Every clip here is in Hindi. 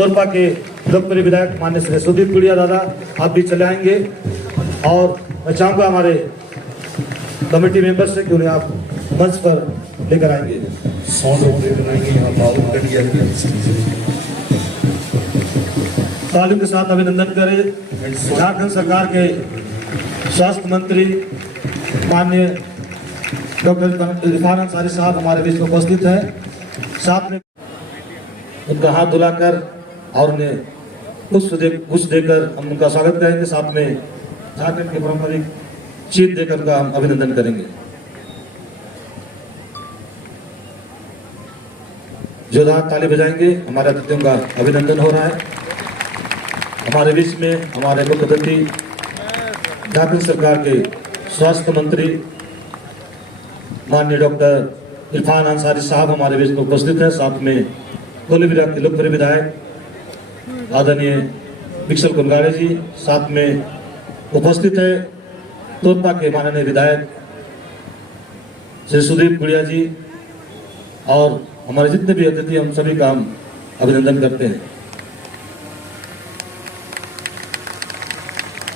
तोरपा के लोकप्रिय विधायक माननीय श्री सुदीप गुड़िया दादा आप भी चले आएंगे। और मैं चाहूँगा हमारे कमेटी मेंबर से कि उन्हें आप मंच पर लेकर आएंगे। तालियों के साथ अभिनंदन करें झारखंड सरकार के स्वास्थ्य मंत्री माननीय डॉक्टर इरफान अंसारी साहब हमारे बीच में उपस्थित हैं। साथ में उनका हाथ धुलाकर और उन्हें कुछ देकर हम उनका स्वागत करेंगे। साथ में झारखंड के पारंपरिक चीज देकर उनका हम अभिनंदन करेंगे। जोरदार ताली बजाएंगे। हमारे अतिथियों का अभिनंदन हो रहा है। हमारे बीच में हमारे मुख्य अतिथि झारखंड सरकार के स्वास्थ्य मंत्री माननीय डॉक्टर इरफान अंसारी साहब हमारे बीच में उपस्थित हैं। साथ में कोलेबिरा के लोकप्रिय विधायक आदरणीय विक्सल कुनगाड़े जी साथ में उपस्थित है। तोरपा के माननीय विधायक श्री सुदीप गुड़िया जी और हमारे जितने भी अतिथि हम सभी का हम अभिनंदन करते हैं।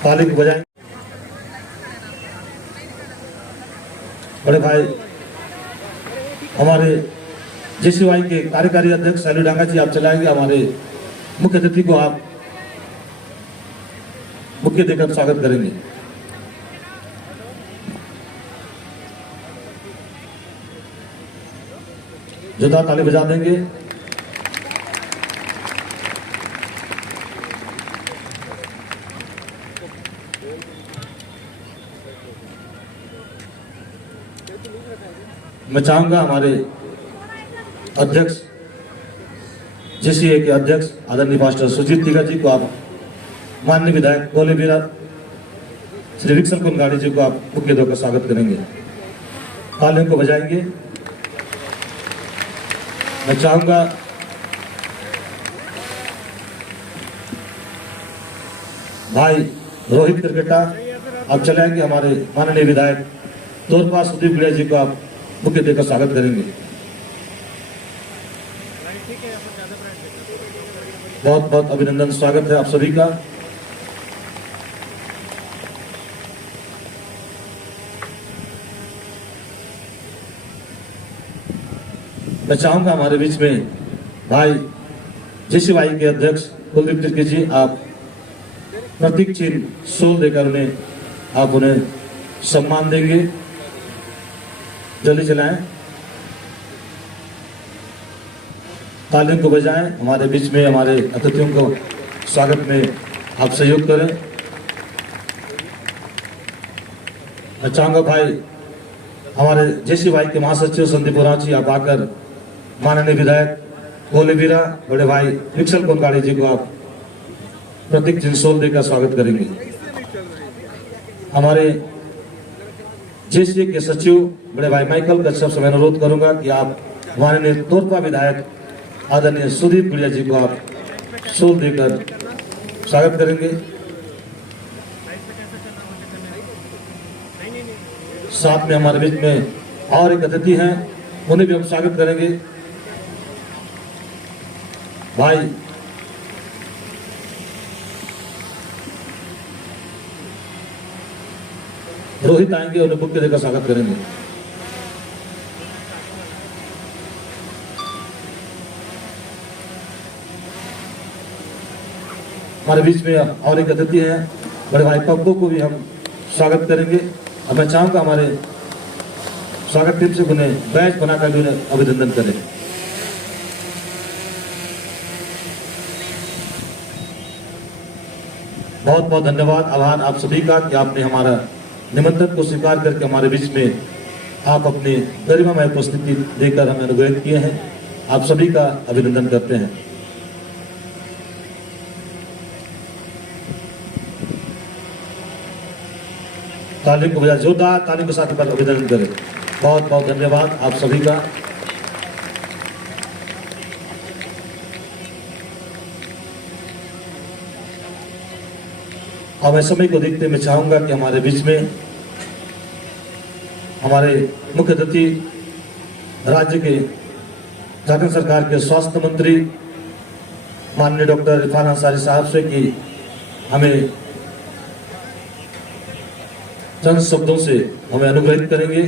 ताली को बजाएं। बड़े भाई हमारे जेसीवाई के कार्यकारी अध्यक्ष सैलू डांगा जी आप चलाएंगे। हमारे मुख्य अतिथि को आप मुख्य देकर स्वागत करेंगे। जोरदार ताली बजा देंगे। मैं चाहूंगा हमारे अध्यक्ष जेसीए के अध्यक्ष आदरणीय मास्टर सुजीत तिगा जी को आप माननीय विधायक कोलेबिरा श्री विक्सल कुनगाड़ी जी को आप मुख्य देकर स्वागत करेंगे। तालियों को बजाएंगे। मैं चाहूंगा भाई रोहित क्रिकेटा आप चलाएंगे। हमारे माननीय विधायक तोरपा सुदीप गुड़िया जी को आप मुख्य देकर स्वागत करेंगे। बहुत बहुत अभिनंदन स्वागत है आप सभी का। मैं चाहूंगा हमारे बीच में भाई जेसीवाई के अध्यक्ष कुलदीप तिर्की जी आप प्रतीक चिन्ह सोल देकर उन्हें सम्मान देंगे। जल्दी चलाएं। तालियों को बजाएं। हमारे बीच में हमारे अतिथियों को स्वागत में आप सहयोग करें। मैं चाहूंगा भाई हमारे जेसीवाई के महासचिव संदीप जी आप आकर माननीय विधायक कोलेबिरा बड़े भाई विक्सल कुनगाड़ी जी को आप प्रतीक चिन्ह सोल देकर स्वागत करेंगे। हमारे जेसीए के सचिव बड़े भाई माइकल कश्यप से मैं अनुरोध करूंगा कि आप माननीय तोरपा विधायक आदरणीय सुदीप गुड़िया जी को आप सोल देकर स्वागत करेंगे। साथ में हमारे बीच में और एक अतिथि हैं उन्हें भी हम स्वागत करेंगे। भाई रोहित आएंगे उन्हें मुख्य देकर स्वागत करेंगे। हमारे बीच में और एक अतिथि हैं बड़े भाई पप्पू को भी हम स्वागत करेंगे। और मैं चाहूंगा हमारे स्वागत टीम से उन्हें बैच बनाकर भी उन्हें अभिनंदन करें। बहुत बहुत धन्यवाद आभार आप सभी का कि आपने हमारा निमंत्रण को स्वीकार करके हमारे बीच में आप अपनी गरिमामय उपस्थिति देकर हमें अनुग्रहित किए हैं। आप सभी का अभिनंदन करते हैं। ताली को बजा जोरदार ताली के साथ अभिनंदन करें। बहुत बहुत धन्यवाद आप सभी का। और मैं समय को देखते मैं चाहूंगा कि हमारे बीच में हमारे मुख्य अतिथि राज्य के झारखंड सरकार के स्वास्थ्य मंत्री माननीय डॉक्टर इरफान अंसारी साहब से कि हमें चंद शब्दों से हमें अनुग्रहित करेंगे।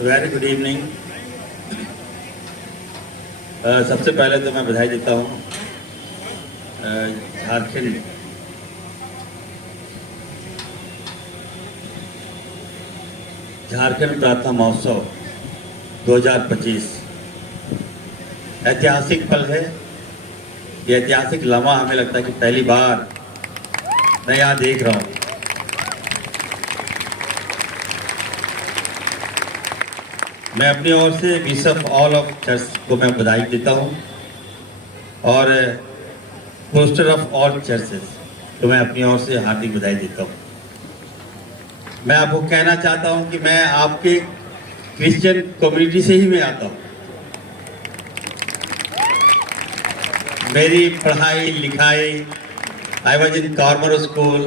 Very good evening. सबसे पहले तो मैं बधाई देता हूँ झारखंड प्रार्थना महोत्सव 2025 ऐतिहासिक पल है। ये ऐतिहासिक लम्हा हमें लगता है कि पहली बार मैं यहाँ देख रहा हूँ। मैं अपनी ओर से बिशप ऑल ऑफ चर्च को मैं बधाई देता हूँ और पोस्टर ऑफ ऑल चर्चेस तो मैं अपनी ओर से हार्दिक बधाई देता हूँ। मैं आपको कहना चाहता हूँ कि मैं आपके क्रिश्चियन कम्युनिटी से ही मैं आता हूँ। मेरी पढ़ाई लिखाई आई वॉज इन कॉर्मर स्कूल,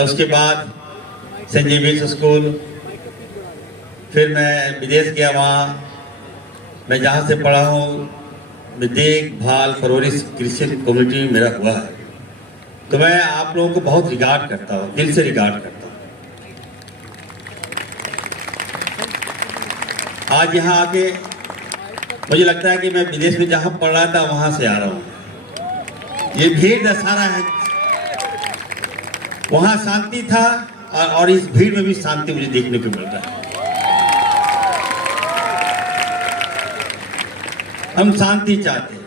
उसके बाद सेंट जेवियर्स स्कूल, फिर मैं विदेश गया। वहाँ मैं जहाँ से पढ़ा हूँ देखभाल परवरिश क्रिश्चियन कम्युनिटी में मेरा हुआ है। तो मैं आप लोगों को बहुत रिगार्ड करता हूँ, दिल से रिगार्ड करता हूँ। आज यहाँ आके मुझे लगता है कि मैं विदेश में जहाँ पढ़ रहा था वहाँ से आ रहा हूँ। ये भीड़ दशा रहा है, वहाँ शांति था और इस भीड़ में भी शांति मुझे देखने को मिल रहा है। हम शांति चाहते हैं,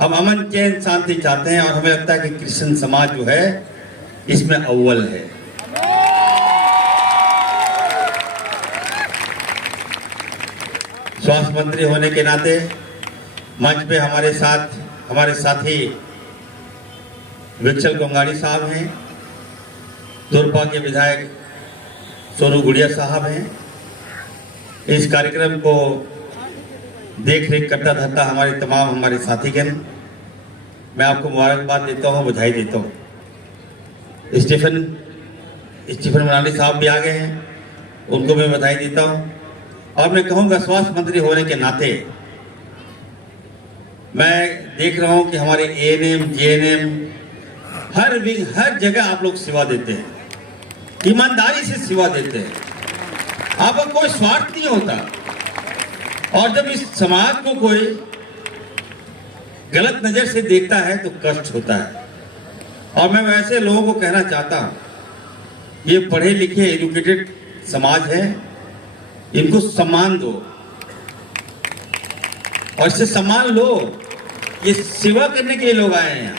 हम अमन चैन शांति चाहते हैं और हमें लगता है कि क्रिश्चियन समाज जो है इसमें अव्वल है। स्वास्थ्य मंत्री होने के नाते मंच पे हमारे साथी विक्शल कोंगाड़ी साहब हैं, तुरपा के विधायक सोनू गुड़िया साहब हैं। इस कार्यक्रम को देख रेख करता धरता हमारे साथीगण, मैं आपको मुबारकबाद देता हूँ, बधाई देता हूँ। स्टीफन मरांडी साहब भी आ गए हैं, उनको मैं बधाई देता हूँ। और मैं कहूँगा स्वास्थ्य मंत्री होने के नाते मैं देख रहा हूँ कि हमारे एएनएम जेएनएम हर विंग हर जगह आप लोग सेवा देते हैं, ईमानदारी से सेवा देते हैं, आपका कोई स्वार्थ नहीं होता। और जब इस समाज को कोई गलत नजर से देखता है तो कष्ट होता है। और मैं वैसे लोगों को कहना चाहता हूं, ये पढ़े लिखे एजुकेटेड समाज है, इनको सम्मान दो और इससे सम्मान लो। ये सेवा करने के लिए लोग आए हैं।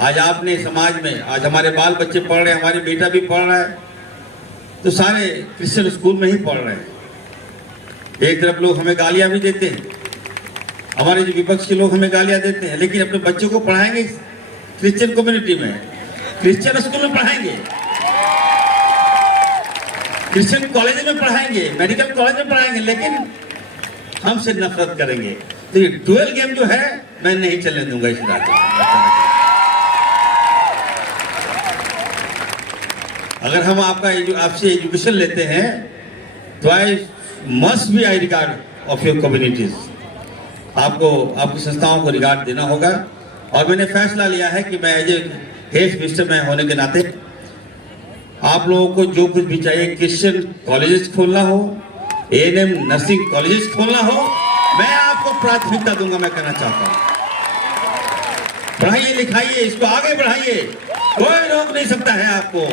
आज आपने समाज में, आज हमारे बाल बच्चे पढ़ रहे हैं, हमारी बेटा भी पढ़ रहा है, तो सारे क्रिश्चियन स्कूल में ही पढ़ रहे हैं। एक तरफ लोग हमें गालियां भी देते हैं, हमारे जो विपक्ष के लोग हमें गालियां देते हैं, लेकिन अपने बच्चों को पढ़ाएंगे क्रिश्चियन कम्युनिटी में, क्रिश्चियन स्कूल में पढ़ाएंगे, क्रिश्चियन कॉलेज में पढ़ाएंगे, मेडिकल कॉलेज में पढ़ाएंगे, लेकिन हमसे नफरत करेंगे। तो ये डुअल गेम जो है मैं नहीं चलने दूंगा इस राज्य में। अगर हम आपसे एजुकेशन लेते हैं तो I must be I regard of your communities. आपको आपकी संस्थाओं को रिगार्ड देना होगा। और मैंने फैसला लिया है कि मैं एज ए हेल्थ मिनिस्टर में होने के नाते आप लोगों को जो कुछ भी चाहिए, क्रिश्चियन कॉलेजेस खोलना हो, एएनएम नर्सिंग कॉलेजेस खोलना हो, मैं आपको प्राथमिकता दूंगा। मैं कहना चाहता हूं, पढ़ाइए लिखाइए, इसको आगे बढ़ाइए, कोई रोक नहीं सकता है आपको।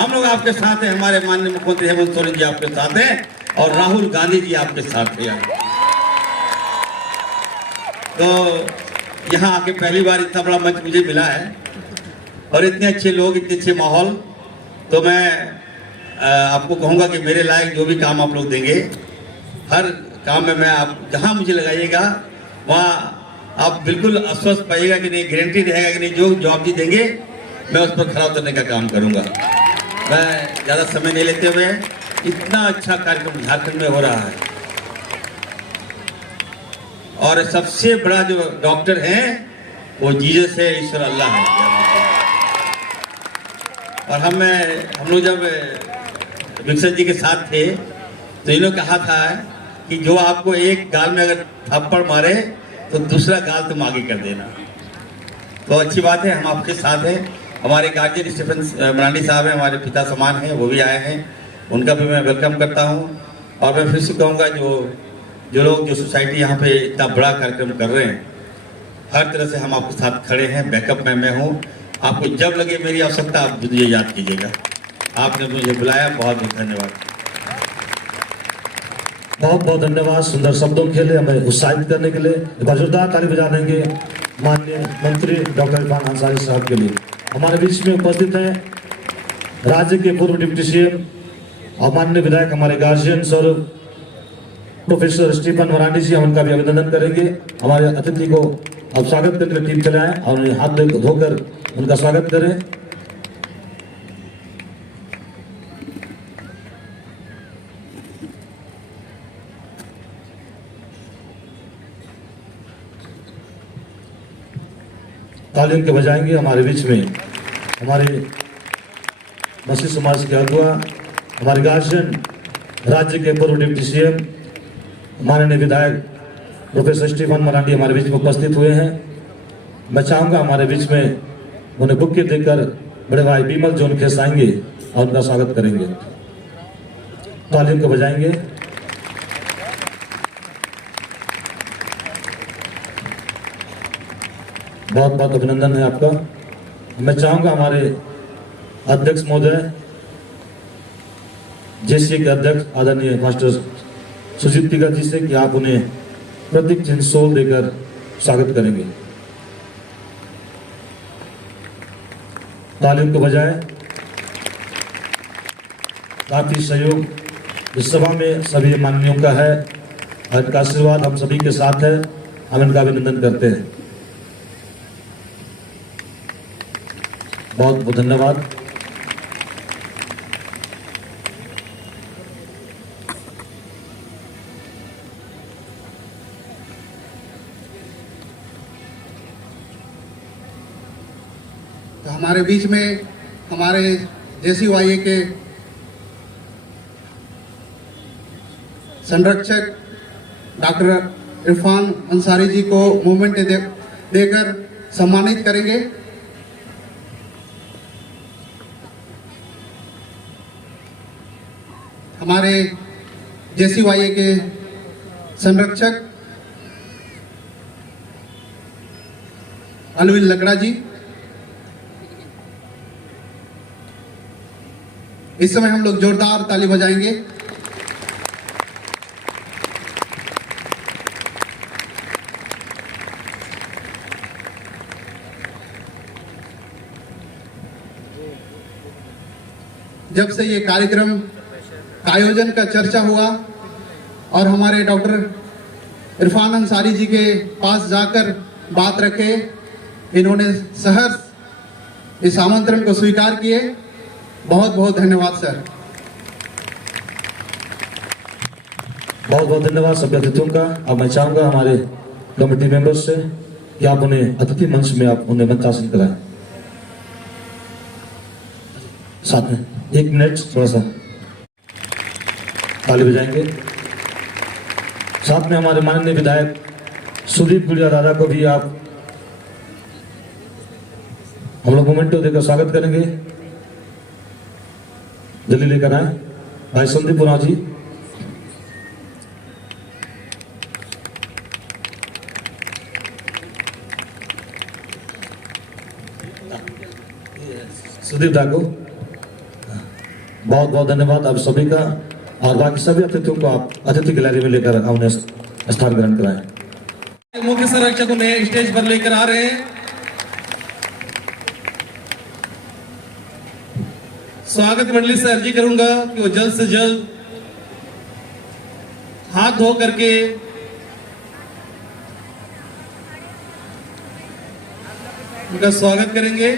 हम लोग आपके साथ हैं, हमारे माननीय मुख्यमंत्री हेमंत सोरेन जी आपके साथ हैं और राहुल गांधी जी आपके साथ हैं। तो यहाँ आके पहली बार इतना बड़ा मंच मुझे मिला है और इतने अच्छे लोग, इतने अच्छे माहौल। तो मैं आपको कहूँगा कि मेरे लायक जो भी काम आप लोग देंगे, हर काम में मैं आप जहाँ मुझे लगाइएगा वहाँ आप बिल्कुल आश्वस्त पाइएगा कि नहीं, गारंटी रहेगा कि नहीं, जो जॉब जी देंगे मैं उस पर खरा उतरने का काम करूँगा। मैं ज़्यादा समय नहीं लेते हुए, इतना अच्छा कार्यक्रम झारखंड में हो रहा है और सबसे बड़ा जो डॉक्टर है वो जीसस है, ईश्वर अल्लाह है। और हम लोग जब विक्सन जी के साथ थे तो इन्होंने कहा था कि जो आपको एक गाल में अगर थप्पड़ मारे तो दूसरा गाल तुम आगे कर देना। तो अच्छी बात है, हम आपके साथ हैं। हमारे गार्जियन स्टीफन मरांडी साहब हैं, हमारे पिता समान हैं, वो भी आए हैं, उनका भी मैं वेलकम करता हूं। और मैं फिर से कहूँगा जो लोग जो सोसाइटी यहाँ पे इतना बड़ा कार्यक्रम कर रहे हैं, हर तरह से हम आपके साथ खड़े हैं, बैकअप में मैं हूँ। आपको जब लगे मेरी आवश्यकता आप मुझे याद कीजिएगा। आपने मुझे बुलाया, बहुत बहुत धन्यवाद। बहुत बहुत धन्यवाद सुंदर शब्दों के लिए, हमें उत्साहित करने के लिए एक बार जोरदार ताली बजा देंगे माननीय मंत्री डॉक्टर इरफान अंसारी साहब के लिए। हमारे बीच में उपस्थित हैं राज्य के पूर्व डिप्टी सीएम और माननीय विधायक हमारे गार्जियंस और प्रोफेसर स्टीफन मरांडी जी, हम उनका भी अभिनंदन करेंगे। हमारे अतिथि को अब स्वागत करने के लिए टीम चलाएं और हाथ धोकर उनका स्वागत करें। तालियों के बजाएंगे। हमारे बीच में हमारे मसीह समाज के अगुआ, हमारे गार्जियन, राज्य के पूर्व डिप्टी सीएम माननीय विधायक प्रोफेसर स्टीफन मरांडी हमारे बीच में उपस्थित हुए हैं। मैं चाहूँगा हमारे बीच में उन्हें बुके देकर बड़े भाई बिमल जोन खेस आएंगे और उनका स्वागत करेंगे। तालियों के बजाएंगे। बहुत बहुत अभिनंदन है आपका। मैं चाहूँगा हमारे अध्यक्ष महोदय, जेसी के अध्यक्ष आदरणीय मास्टर सुजीत तिगर जी से कि आप उन्हें प्रतीक चिन्ह सोल देकर स्वागत करेंगे। तालियों को बजाएं। काफी सहयोग इस सभा में सभी माननीयों का है और इनका आशीर्वाद हम सभी के साथ है। हम इनका अभिनंदन करते हैं। बहुत बहुत धन्यवाद। तो हमारे बीच में हमारे JCYA के संरक्षक डॉक्टर इरफान अंसारी जी को मूवमेंट देकर सम्मानित करेंगे। हमारे JCYA के संरक्षक अलविल लकड़ा जी, इस समय हम लोग जोरदार ताली बजाएंगे। जब से ये कार्यक्रम का आयोजन का चर्चा हुआ और हमारे डॉक्टर इरफान अंसारी जी के पास जाकर बात रखे, इन्होंने सहर्ष इस आमंत्रण को स्वीकार किए। बहुत बहुत धन्यवाद सर। बहुत बहुत धन्यवाद सभी अतिथियों का। अब मैं चाहूंगा हमारे कमेटी मेंबर्स से कि आप उन्हें अतिथि मंच में आप उन्हें मंचासन कराएं। साथ में 1 मिनट थोड़ा सा ताली बजाएंगे। साथ में हमारे माननीय विधायक सुदीप गुड़िया दादा को भी आप हम लोग मोमेंटो देकर स्वागत करेंगे। जल्दी लेकर आए भाई संदीप उराव जी। सुदीप दा को बहुत बहुत धन्यवाद आप सभी का। और बाकी सभी अतिथियों को आप अतिथि गैलरी में लेकर उन्हें स्थान ग्रहण कराएं। मुख्य संरक्षक उन्हें स्टेज पर लेकर आ रहे हैं। स्वागत मंडली से अर्जी करूंगा कि वो जल्द से जल्द हाथ धो करके उनका स्वागत करेंगे।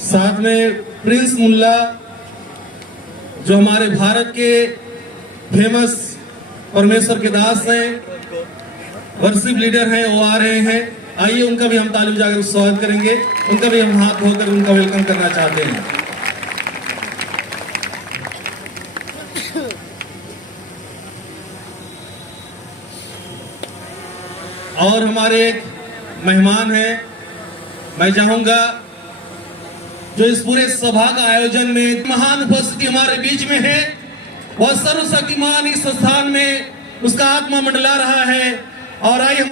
साथ में प्रिंस मुल्ला जो हमारे भारत के फेमस परमेश्वर के दास हैं, वर्सिप लीडर हैं वो आ रहे हैं। आइए उनका भी हम ताली बजाकर स्वागत करेंगे, उनका भी हम हाथ धोकर उनका वेलकम करना चाहते हैं। और हमारे एक मेहमान हैं, मैं चाहूंगा जो इस पूरे सभा का आयोजन में महान उपस्थिति हमारे बीच में है, वह सर्वशक्तिमान इस स्थान में उसका आत्मा मंडला रहा है। और आइए